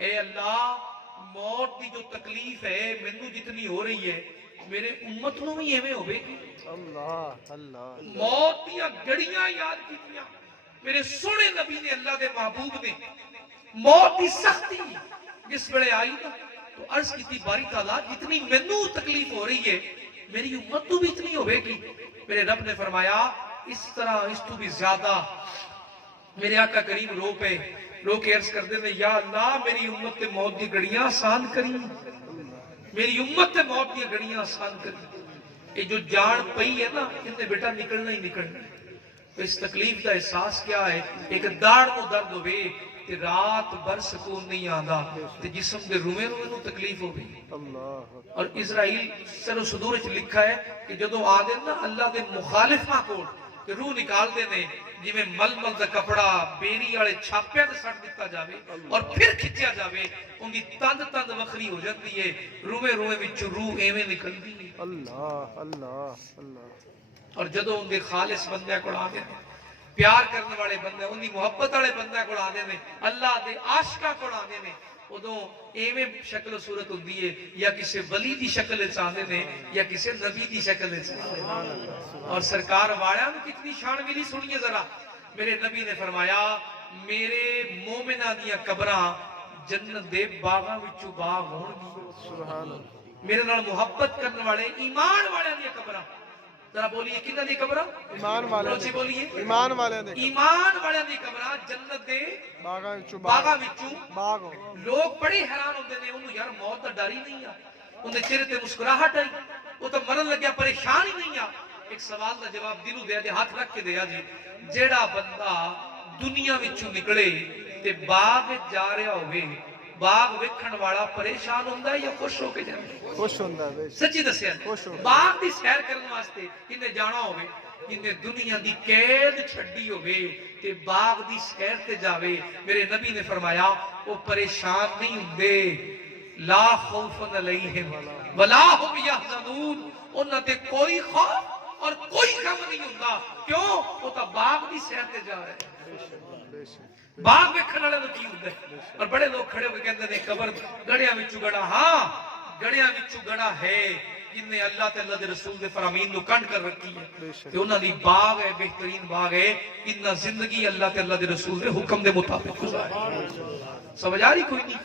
اے اللہ موت دی جو تکلیف ہے مینوں جتنی ہو رہی ہے میرے امت نوں بھی ایویں ہوے گی۔ اللہ اللہ موت دیاں گڑیاں یاد کیتیاں میرے سونے نبی نے، اللہ دے محبوب نے موت دی سختی جس ویلے آئی نا تو عرض کی باری تعالیٰ جتنی مینوں تکلیف ہو رہی ہے میری امت تو بھی اتنی ہوے گی۔ میرے رب نے فرمایا اس طرح اس تو بھی زیادہ میرے آقا کریم رو کے عرض کر دے یا اللہ میری امت تے موت دی گڑیاں آسان کری، میری امت تے موت دی گڑیاں آسان کری۔ یہ جو جان پئی ہے نا انہیں بیٹا نکلنا ہی نکلنا ہے۔ تو اس تکلیف کا احساس کیا ہے؟ ایک داڑ کو درد ہوئے تے رات بھر سکون نہیں آندا تے جسم دے روئے نو تکلیف ہو گئی۔ اور اسرائیل سر و صدور وچ لکھا ہے کہ جدوں آ دے نا اللہ دے مخالفاں کول کہ روح نکال دے نے جویں ململ دا کپڑا بیری والے چھاپے تے سٹ دتا جاوے اور پھر کھچیا جاوے ان دی تند وکھری ہو جاندی ہے، روئے وچ روح ایویں نکلدی ہے۔ اللہ اللہ اللہ۔ اور جدوں ان دے خالص بندے کول آ دے پیار کرنے والے بندے ان دی محبت والے بندے کول آ دے اللہ دے عاشقاں کول آ دے ادوں ایویں شکل و صورت ہوندی ہے یا کسی ولی دی شکل وچ آندے نے یا کسی نبی دی شکل وچ آندے نے۔ اور سرکار والیاں نوں کتنی شان ملی سنیے ذرا، میرے نبی نے فرمایا میرے مومناں دیاں قبراں جنت دے باغاں وچوں باغ ہون گی۔ سبحان اللہ۔ میرے نال محبت کرنے والے ایمان والے دیاں قبراں، ذرا بولیے کنہاں دی قبراں؟ ایمان والے جی بولیے ایمان والے دے ایمان والے دی قبراں جنت دے باغاں وچوں باغاں وچوں باغ۔ لوگ بڑے حیران ہوندے نے انہوں یار موت دا ڈر ہی نہیں آ، ان دے چہرے تے مسکراہٹ آئی، وہ تو مرن لگیا پریشان ہی نہیں آ۔ ایک سوال دا جواب دلوں دیا جی، ہاتھ رکھ کے دیا جی، جیڑا بندہ دنیا وچوں نکلے تے باغ جا رہا ہوئے باغ ویکھن والا پریشان ہوندا ہے یا خوش ہو کے جاندا ہے؟ خوش ہوندا ہے۔ سچی دسیا خوش ہو باغ دی سیر کرن واسطے کنے جانا ہوئے کنے دنیا دی قید چھڈی ہوئے تے باغ دی سیر تے جاوے، میرے نبی نے فرمایا وہ پریشان نہیں ہوندے، لا خوف علیہم ولا هم یحزنون، انہاں تے کوئی خوف اور کوئی غم نہیں ہوندا، کیوں؟ وہ تا باغ دی سیر تے جا رہے ہیں۔ باغ ویکھن والے نوں کی ہوندا ہے؟ اور بڑے لوگ کھڑے ہو کے کہندے نے قبر گڑیاں وچوں گڑا، ہاں گڑیاں وچوں گڑا ہے جن نے اللہ تے اللہ دے رسول دے فرامین نو کنڈ کر رکھی ہے تے انہاں دی باغ ہے، بہترین باغ ہے، انہاں زندگی اللہ تے اللہ دے رسول دے حکم دے مطابق گزارے۔ سمجھ آ رہی کوئی نہیں؟